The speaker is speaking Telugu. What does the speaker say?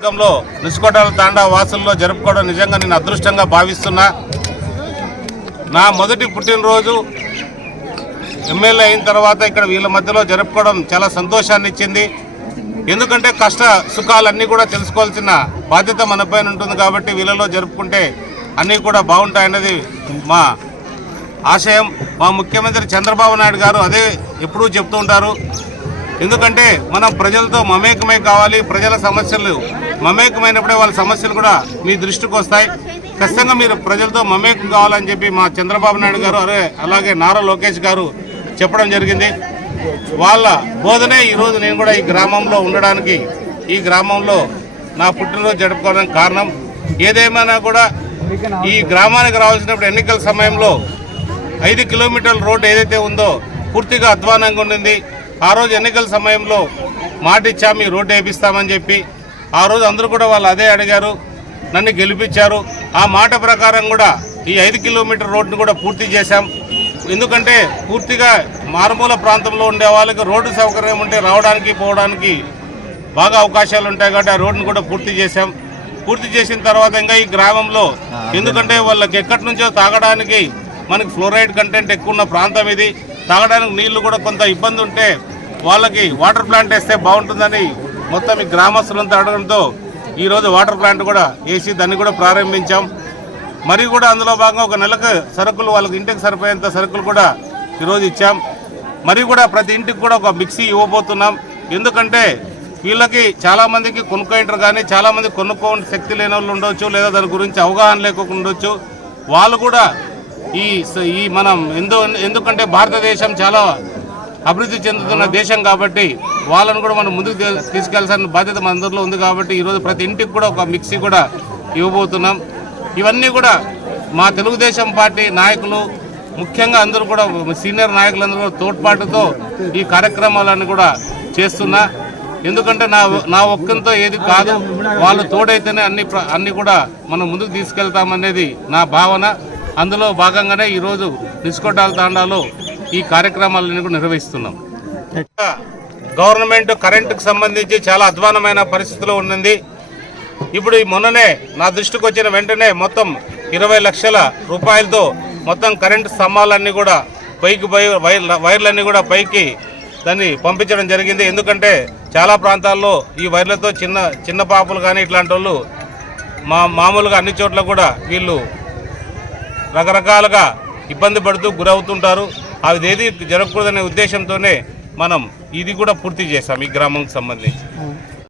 వర్గంలో నిసుకోటాల తాండా వాసుల్లో జరుపుకోవడం నిజంగా నేను అదృష్టంగా భావిస్తున్నా. నా మొదటి పుట్టినరోజు ఎమ్మెల్యే అయిన తర్వాత ఇక్కడ వీళ్ళ మధ్యలో జరుపుకోవడం చాలా సంతోషాన్ని ఇచ్చింది. ఎందుకంటే కష్ట సుఖాలన్నీ కూడా తెలుసుకోవాల్సిన బాధ్యత మనపైన ఉంటుంది కాబట్టి వీళ్ళలో జరుపుకుంటే అన్నీ కూడా బాగుంటాయన్నది మా ఆశయం. మా ముఖ్యమంత్రి చంద్రబాబు నాయుడు గారు అదే ఎప్పుడూ చెప్తూ ఉంటారు. ఎందుకంటే మనం ప్రజలతో మమేకమే కావాలి ప్రజల సమస్యలు మమేకమైనప్పుడే వాళ్ళ సమస్యలు కూడా మీ దృష్టికి వస్తాయి. ఖచ్చితంగా మీరు ప్రజలతో మమేకం కావాలని చెప్పి మా చంద్రబాబు నాయుడు గారు అరే అలాగే నారా లోకేష్ గారు చెప్పడం జరిగింది. వాళ్ళ బోధనే ఈరోజు నేను కూడా ఈ గ్రామంలో ఉండడానికి ఈ గ్రామంలో నా పుట్టినరోజు జరుపుకోవడానికి కారణం. ఏదేమైనా కూడా ఈ గ్రామానికి రావాల్సినప్పుడు ఎన్నికల సమయంలో ఐదు కిలోమీటర్ల రోడ్డు ఏదైతే ఉందో పూర్తిగా అధ్వానంగా ఉండింది. ఆ రోజు ఎన్నికల సమయంలో మాట మీ రోడ్డు వేపిస్తామని చెప్పి. ఆ రోజు అందరూ కూడా వాళ్ళు అదే అడిగారు నన్ను గెలిపించారు. ఆ మాట ప్రకారం కూడా ఈ ఐదు కిలోమీటర్ రోడ్డును కూడా పూర్తి చేశాం. ఎందుకంటే పూర్తిగా మారుమూల ప్రాంతంలో ఉండే వాళ్ళకి రోడ్డు సౌకర్యం ఉంటే రావడానికి పోవడానికి బాగా అవకాశాలు ఉంటాయి కాబట్టి ఆ రోడ్డును కూడా పూర్తి చేశాం. పూర్తి చేసిన తర్వాత ఇంకా ఈ గ్రామంలో ఎందుకంటే వాళ్ళకి ఎక్కడి నుంచో తాగడానికి మనకి ఫ్లోరైడ్ కంటెంట్ ఎక్కువ ఉన్న ప్రాంతం ఇది. తాగడానికి నీళ్ళు కూడా కొంత ఇబ్బంది ఉంటే వాళ్ళకి వాటర్ ప్లాంట్ వేస్తే బాగుంటుందని మొత్తం ఈ గ్రామస్తులంతా అడగడంతో ఈరోజు వాటర్ ప్లాంట్ కూడా వేసి దాన్ని కూడా ప్రారంభించాం. మరి కూడా అందులో భాగంగా ఒక నెలకు సరుకులు వాళ్ళకి ఇంటికి సరిపోయేంత సరుకులు కూడా ఈరోజు ఇచ్చాం. మరి కూడా ప్రతి ఇంటికి కూడా ఒక మిక్సీ ఇవ్వబోతున్నాం. ఎందుకంటే వీళ్ళకి చాలామందికి కొనుక్కుంటారు కానీ చాలామంది కొనుక్కోని శక్తి లేని వాళ్ళు ఉండొచ్చు లేదా దాని గురించి అవగాహన లేకుండా ఉండొచ్చు. వాళ్ళు కూడా ఈ స- ఈ మనం ఎందు ఎందుకంటే భారతదేశం చాలా అభివృద్ధి చెందుతున్న దేశం కాబట్టి వాళ్ళను కూడా మనం ముందుకు తీ- తీసుకెళ్ళాల్సిన బాధ్యత మన అందరిలో ఉంది కాబట్టి ఈరోజు ప్రతి ఇంటికి కూడా ఒక మిక్సీ కూడా ఇవ్వబోతున్నాం. ఇవన్నీ కూడా మా తెలుగుదేశం పార్టీ నాయకులు ముఖ్యంగా అందరూ కూడా సీనియర్ నాయకులందరూ కూడా తోడ్పాటుతో ఈ కార్యక్రమాలన్నీ కూడా చేస్తున్నా. ఎందుకంటే నా నా ఒక్కంతో ఏది కాదు వాళ్ళు తోడైతేనే అన్ని అన్ని కూడా మనం ముందుకు తీసుకెళ్తామనేది నా భావన. అందులో భాగంగానే ఈరోజు నిస్కోటాల తాండాలో ఈ కార్యక్రమాలను కూడా నిర్వహిస్తున్నాం. గవర్నమెంట్ కరెంటుకు సంబంధించి చాలా అధ్వానమైన పరిస్థితిలో ఉన్నది. ఇప్పుడు మొన్ననే నా దృష్టికి వచ్చిన వెంటనే మొత్తం ఇరవై లక్షల రూపాయలతో మొత్తం కరెంటు స్తంభాలన్నీ కూడా పైకి పై వైర్లన్నీ కూడా పైకి దాన్ని పంపించడం జరిగింది. ఎందుకంటే చాలా ప్రాంతాల్లో ఈ వైర్లతో చిన్న చిన్న పాపలు కానీ ఇట్లాంటి వాళ్ళు మా మామూలుగా అన్ని చోట్ల కూడా వీళ్ళు రకరకాలుగా ఇబ్బంది పడుతూ గురవుతుంటారు. అది ఏది జరగకూడదనే ఉద్దేశంతోనే మనం ఇది కూడా పూర్తి చేశాం ఈ గ్రామంకి సంబంధించి.